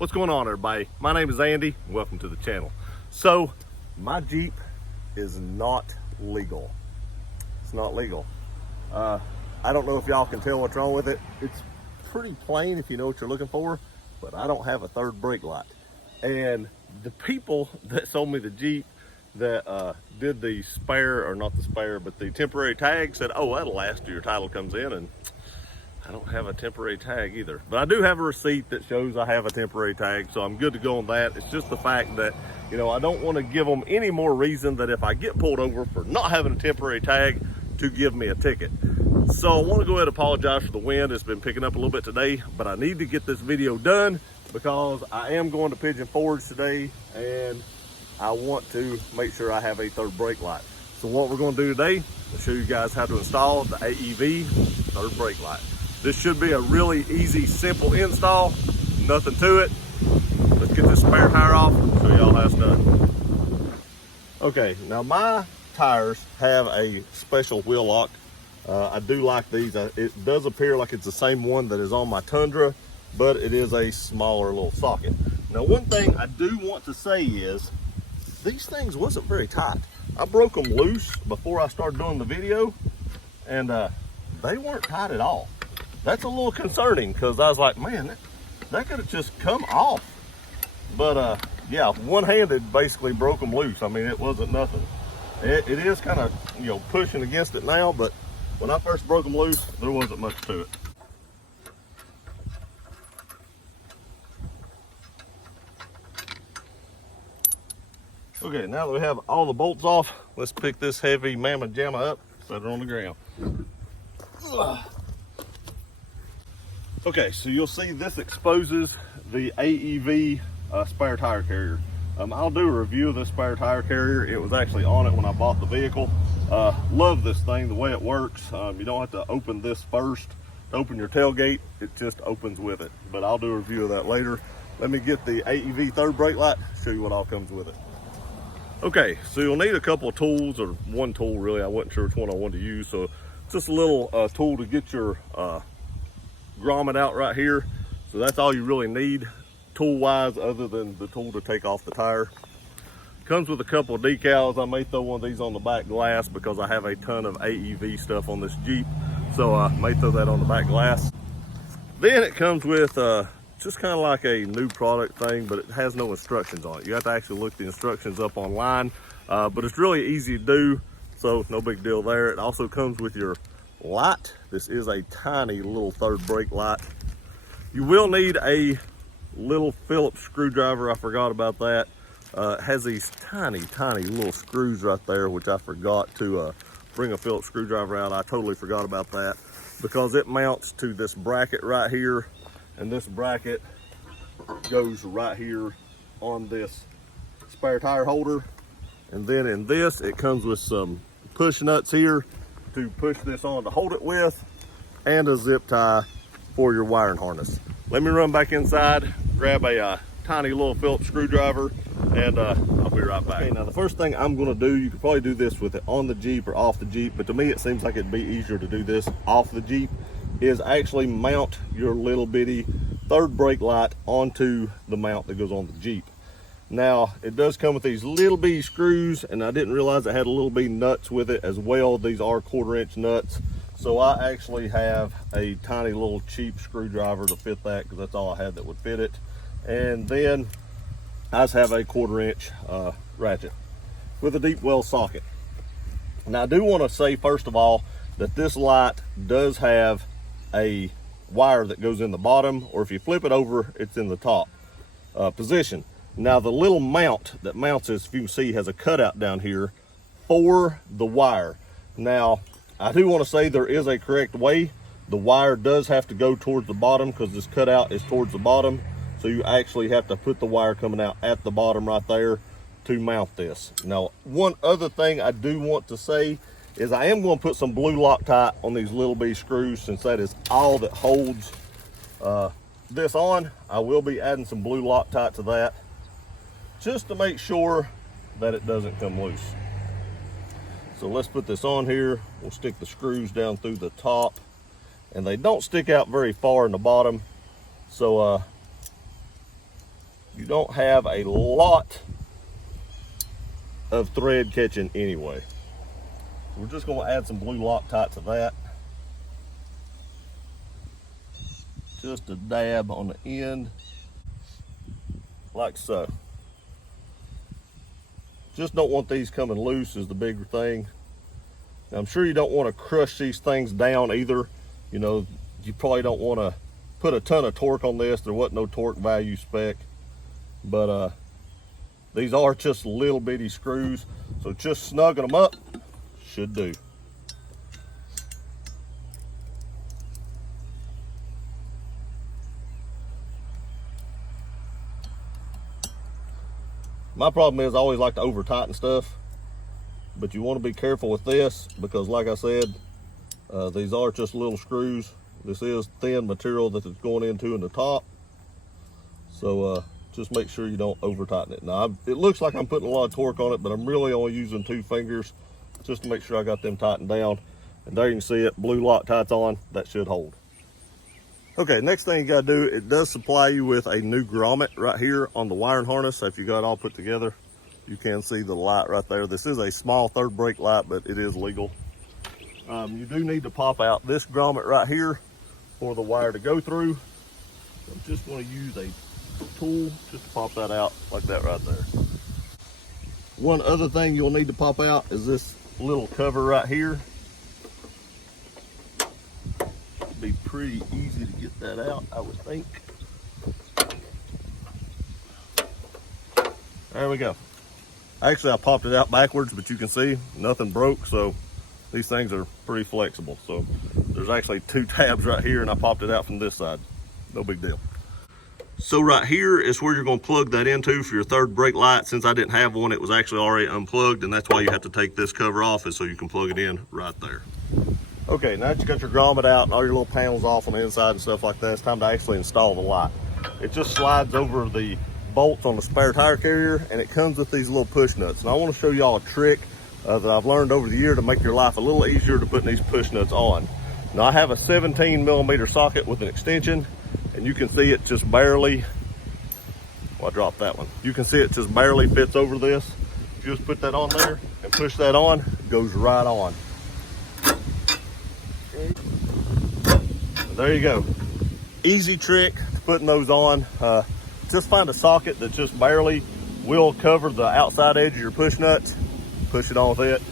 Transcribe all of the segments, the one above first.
What's going on, everybody? My name is Andy. Welcome to the channel. So my Jeep is not legal. It's not legal. I don't know if y'all can tell what's wrong with it. It's pretty plain if you know what you're looking for, but I don't have a third brake light. And the people that sold me the Jeep that did the spare, or not the spare, but the temporary tag said, oh, that'll last till your title comes in, and I don't have a temporary tag either. But I do have a receipt that shows I have a temporary tag, so I'm good to go on that. It's just the fact that, you know, I don't want to give them any more reason that if I get pulled over for not having a temporary tag to give me a ticket. So I want to go ahead and apologize for the wind. It's been picking up a little bit today, but I need to get this video done because I am going to Pigeon Forge today and I want to make sure I have a third brake light. So what we're going to do today, I'll show you guys how to install the AEV third brake light. This should be a really easy, simple install, nothing to it. Let's get this spare tire off and show y'all how it's done. Okay, now my tires have a special wheel lock. I do like these. It does appear like it's the same one that is on my Tundra, but it is a smaller little socket. Now, one thing I do want to say is these things wasn't very tight. I broke them loose before I started doing the video, and they weren't tight at all. That's a little concerning because I was like, man, that could have just come off. But yeah, one-handed basically broke them loose. I mean, it wasn't nothing. It is kind of, you know, pushing against it now, but when I first broke them loose, there wasn't much to it. Okay, now that we have all the bolts off, let's pick this heavy mamma jamma up, set it on the ground. Okay, so you'll see this exposes the AEV spare tire carrier. I'll do a review of this spare tire carrier. It was actually on it when I bought the vehicle. Love this thing, the way it works. You don't have to open this first to open your tailgate. It just opens with it, but I'll do a review of that later. Let me get the AEV third brake light, show you what all comes with it. Okay, so you'll need a couple of tools, or one tool really. I wasn't sure which one I wanted to use, so just a little tool to get your grommet out right here. So that's all you really need tool wise, other than the tool to take off the tire. Comes with a couple of decals. I may throw one of these on the back glass because I have a ton of AEV stuff on this Jeep, so I may throw that on the back glass. Then it comes with just kind of like a new product thing, but it has no instructions on it. You have to actually look the instructions up online, but it's really easy to do, so no big deal there. It also comes with your light. This is a tiny little third brake light. You will need a little Phillips screwdriver. I forgot about that. It has these tiny little screws right there, which I forgot to bring a Phillips screwdriver out. I totally forgot about that because it mounts to this bracket right here, and this bracket goes right here on this spare tire holder. And then in this, it comes with some push nuts here to push this on to hold it with, and a zip tie for your wiring harness. Let me run back inside, grab a tiny little Phillips screwdriver, and I'll be right back. Okay, now the first thing I'm gonna do, you could probably do this with it on the Jeep or off the Jeep, but to me it seems like it'd be easier to do this off the Jeep, is actually mount your little bitty third brake light onto the mount that goes on the Jeep. Now, it does come with these little bitty screws, and I didn't realize it had a little bitty nuts with it as well. These are 1/4-inch nuts. So I actually have a tiny little cheap screwdriver to fit that, because that's all I had that would fit it. And then I just have a 1/4-inch ratchet with a deep well socket. Now, I do want to say, first of all, that this light does have a wire that goes in the bottom, or if you flip it over, it's in the top position. Now, the little mount that mounts this, if you can see, has a cutout down here for the wire. Now, I do want to say there is a correct way. The wire does have to go towards the bottom because this cutout is towards the bottom. So you actually have to put the wire coming out at the bottom right there to mount this. Now, one other thing I do want to say is I am going to put some blue Loctite on these little bitty screws, since that is all that holds this on. I will be adding some blue Loctite to that, just to make sure that it doesn't come loose. So let's put this on here. We'll stick the screws down through the top, and they don't stick out very far in the bottom. So you don't have a lot of thread catching anyway. We're just going to add some blue Loctite to that. Just a dab on the end, like so. Just don't want these coming loose is the bigger thing. Now, I'm sure you don't want to crush these things down either. You know, you probably don't want to put a ton of torque on this. There wasn't no torque value spec, but these are just little bitty screws, so just snugging them up should do. My problem is I always like to over tighten stuff, but you want to be careful with this because, like I said, these are just little screws. This is thin material that it's going into in the top, so just make sure you don't over tighten it. Now, it looks like I'm putting a lot of torque on it, but I'm really only using 2 fingers just to make sure I got them tightened down. And there you can see it, blue Loctite's on, that should hold. Okay, next thing you gotta do, it does supply you with a new grommet right here on the wiring harness. If you got it all put together, you can see the light right there. This is a small third brake light, but it is legal. You do need to pop out this grommet right here for the wire to go through. So I'm just gonna use a tool just to pop that out like that right there. One other thing you'll need to pop out is this little cover right here. It'd be pretty easy to get that out, I would think. There we go. Actually, I popped it out backwards, but you can see nothing broke, so these things are pretty flexible. So there's actually 2 tabs right here, and I popped it out from this side. No big deal. So right here is where you're going to plug that into for your third brake light. Since I didn't have one, it was actually already unplugged, and that's why you have to take this cover off, is so you can plug it in right there. Okay, now that you got your grommet out and all your little panels off on the inside and stuff like that, it's time to actually install the light. It just slides over the bolts on the spare tire carrier, and it comes with these little push nuts. And I want to show y'all a trick that I've learned over the year to make your life a little easier to putting these push nuts on. Now, I have a 17mm socket with an extension, and you can see it just barely, well, I dropped that one. You can see it just barely fits over this. You just put that on there and push that on, it goes right on. There you go. Easy trick to putting those on. Just find a socket that just barely will cover the outside edge of your push nuts. Push it on with it.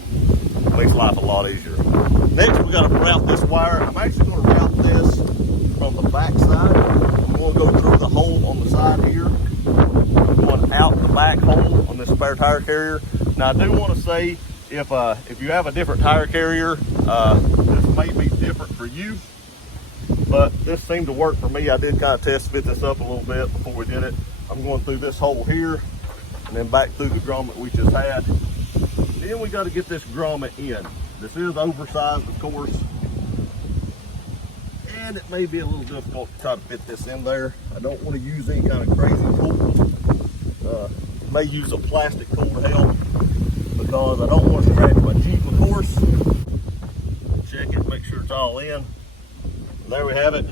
Makes life a lot easier. Next, we got to route this wire. I'm actually going to route this from the back side. I'm going to go through the hole on the side here. I'm going out the back hole on this spare tire carrier. Now, I do want to say, if you have a different tire carrier, this may be different for you, but this seemed to work for me. I did kind of test fit this up a little bit before we did it. I'm going through this hole here and then back through the grommet we just had. Then we got to get this grommet in. This is oversized, of course, and it may be a little difficult to try to fit this in there. I don't want to use any kind of crazy tool. May use a plastic tool to help because I don't want to scratch my Jeep, of course. Check it, make sure it's all in. There we have it.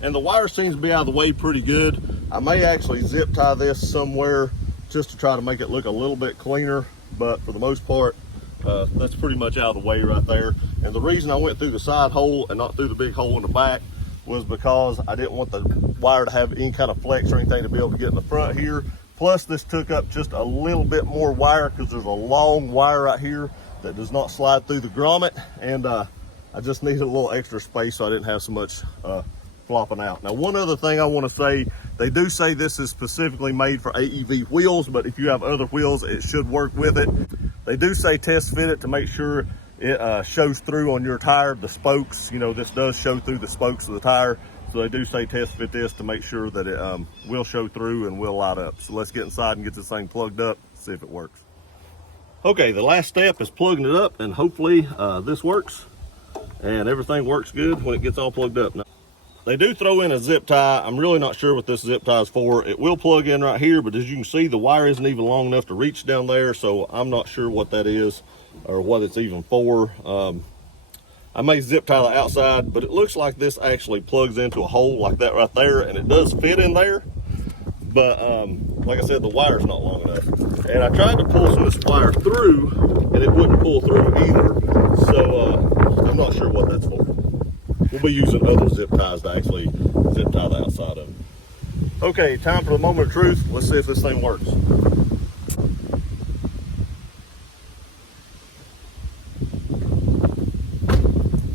And the wire seems to be out of the way pretty good. I may actually zip tie this somewhere just to try to make it look a little bit cleaner, but for the most part, that's pretty much out of the way right there. And the reason I went through the side hole and not through the big hole in the back was because I didn't want the wire to have any kind of flex or anything to be able to get in the front here. Plus, this took up just a little bit more wire because there's a long wire right here that does not slide through the grommet, and I just needed a little extra space so I didn't have so much flopping out. Now, one other thing I want to say, they do say this is specifically made for AEV wheels, but if you have other wheels, it should work with it. They do say test fit it to make sure it shows through on your tire, the spokes. You know, this does show through the spokes of the tire. So they do say test fit this to make sure that it will show through and will light up. So let's get inside and get this thing plugged up, see if it works. Okay, the last step is plugging it up, and hopefully this works and everything works good when it gets all plugged up. Now, they do throw in a zip tie. I'm really not sure what this zip tie is for. It will plug in right here, but as you can see, the wire isn't even long enough to reach down there, so I'm not sure what that is or what it's even for. I may zip tie the outside, but it looks like this actually plugs into a hole like that right there, and it does fit in there. But like I said, the wire's not long enough. And I tried to pull some of this wire through, and it wouldn't pull through either. So I'm not sure what that's for. We'll be using other zip ties to actually zip tie the outside of it. Okay, time for the moment of truth. Let's see if this thing works.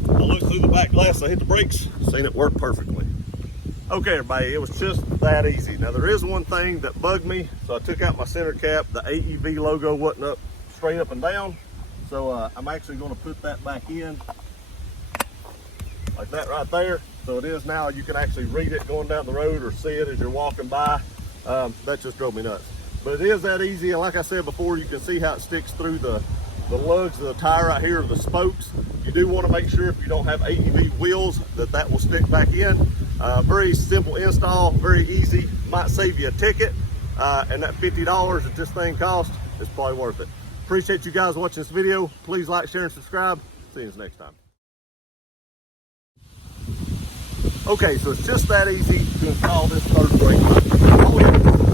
I looked through the back glass, I hit the brakes, seen it work perfectly. Okay, everybody, it was just that easy. Now, there is one thing that bugged me, so I took out my center cap. The AEV logo wasn't up straight up and down, so I'm actually going to put that back in like that right there. So it is now. You can actually read it going down the road or see it as you're walking by. That just drove me nuts. But it is that easy, and like I said before, you can see how it sticks through the lugs of the tire right here, the spokes. You do want to make sure if you don't have AEV wheels that will stick back in. Very simple install, very easy, might save you a ticket, and that $50 that this thing costs is probably worth it. Appreciate you guys watching this video. Please like, share, and subscribe. See you next time. Okay, so it's just that easy to install this third brake light.